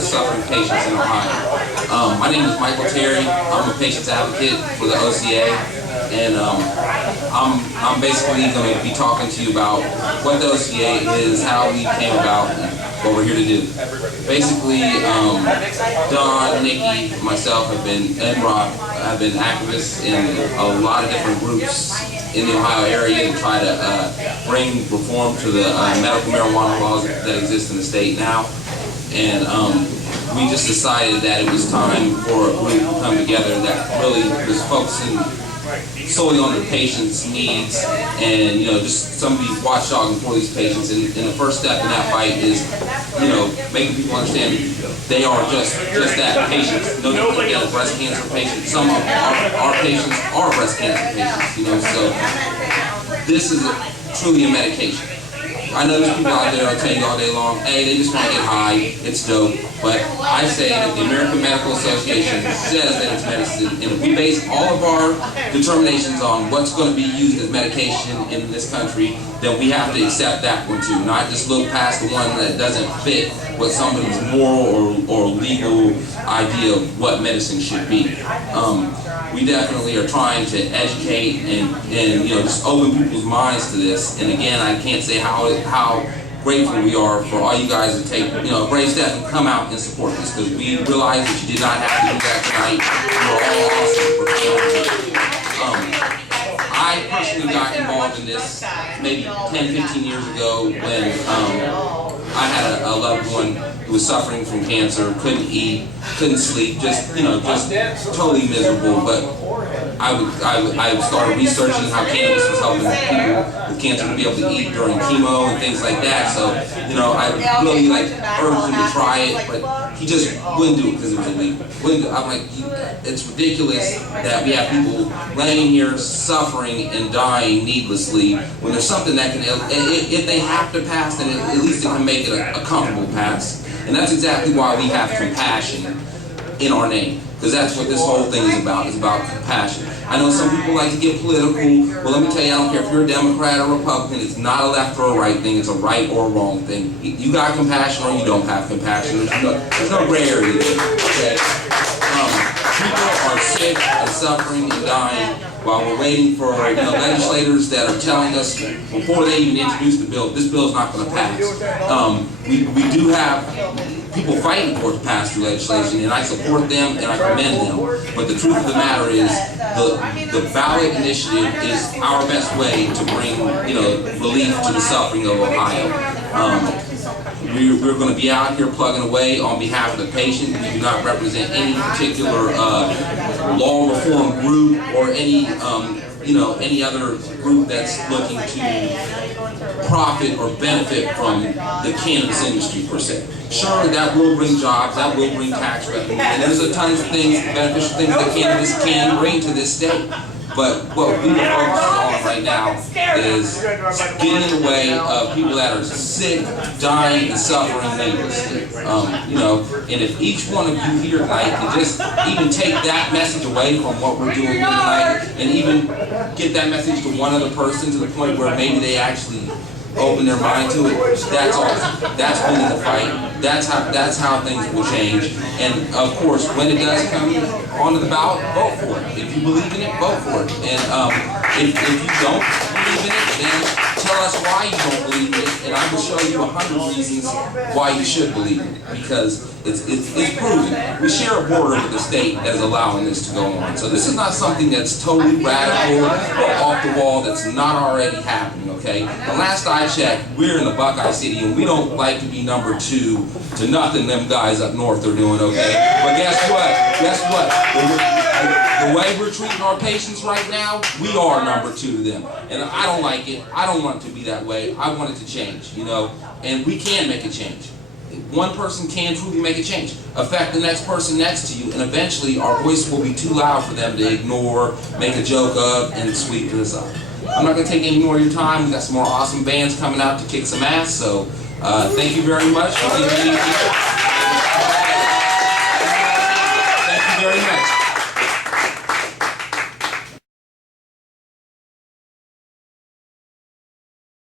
suffering patients in Ohio. My name is Micheal Terry. I'm a patient's advocate for the OCA, and I'm basically going to be talking to you about what the OCA is, how we came about, and what we're here to do. Basically, Don, Nikki, myself and Rob have been activists in a lot of different groups in the Ohio area to try to bring reform to the medical marijuana laws that exist in the state now. And we just decided that it was time for a group to come together that really was focusing solely on the patient's needs and, just somebody watchdogging for these patients. And the first step in that fight is, making people understand they are just that, patients. No different than a breast cancer patient. Some of our patients are breast cancer patients, so this is truly a medication. I know there's people out there that'll tell you all day long, hey, they just want to get high, it's dope. But I say that the American Medical Association says that it's medicine, and if we base all of our determinations on what's going to be used as medication in this country, then we have to accept that one too, not just look past the one that doesn't fit what somebody's moral or legal idea of what medicine should be. We definitely are trying to educate and just open people's minds to this. And again, I can't say how grateful we are for all you guys to take a brave step and come out and support this, because we realize that you did not have to do that tonight. You're all awesome. I personally got involved in this maybe 10-15 years ago when I had a loved one who was suffering from cancer, couldn't eat, couldn't sleep, just totally miserable. But I started researching how cannabis was helping people with cancer to be able to eat during chemo and things like that. So, I really urged him to try it, but he just wouldn't do it because it was illegal. I'm like, it's ridiculous that we have people laying here suffering and dying needlessly when there's something that can, if they have to pass, then at least it can make it a comfortable pass. And that's exactly why we have compassion in our name, because that's what this whole thing is about compassion. I know some people like to get political. Well, let me tell you, I don't care if you're a Democrat or Republican, it's not a left or a right thing, it's a right or a wrong thing. You got compassion or you don't have compassion. There's no gray area there, okay? People are sick and suffering and dying while we're waiting for legislators that are telling us before they even introduce the bill, this bill is not going to pass. We do have people fighting for it to pass through legislation, and I support them and I commend them. But the truth of the matter is, the ballot initiative is our best way to bring relief to the suffering of Ohio. We're going to be out here plugging away on behalf of the patient. We do not represent any particular law reform group or any other group that's looking to profit or benefit from the cannabis industry per se. Sure, that will bring jobs, that will bring tax revenue, and there's a ton of things, beneficial things that cannabis can bring to this state. But what we are focusing on right now is getting in the way of people that are sick, dying, and suffering needlessly. And if each one of you here tonight can just even take that message away from what we're doing here tonight, and even get that message to one other person to the point where maybe they actually open their mind to it, that's awesome. That's winning the fight. That's how things will change. And of course, when it does come onto the ballot, vote for it. If you believe in it, vote for it. And if you don't believe in it, then tell us why you don't believe in it, and I will show you 100 reasons why you should believe in it, because it's proven. We share a border with the state that is allowing this to go on. So this is not something that's totally radical or off the wall that's not already happening, okay? The last I checked, we're in the Buckeye City, and we don't like to be number 2 to nothing them guys up north are doing, okay? But guess what? The way we're treating our patients right now, we are number 2 to them. And I don't like it. I don't want it to be that way. I want it to change, and we can make a change. One person can truly make a change, affect the next person next to you, and eventually our voice will be too loud for them to ignore, make a joke of, and sweep to the side. I'm not going to take any more of your time. We've got some more awesome bands coming out to kick some ass, so thank you very much for giving me a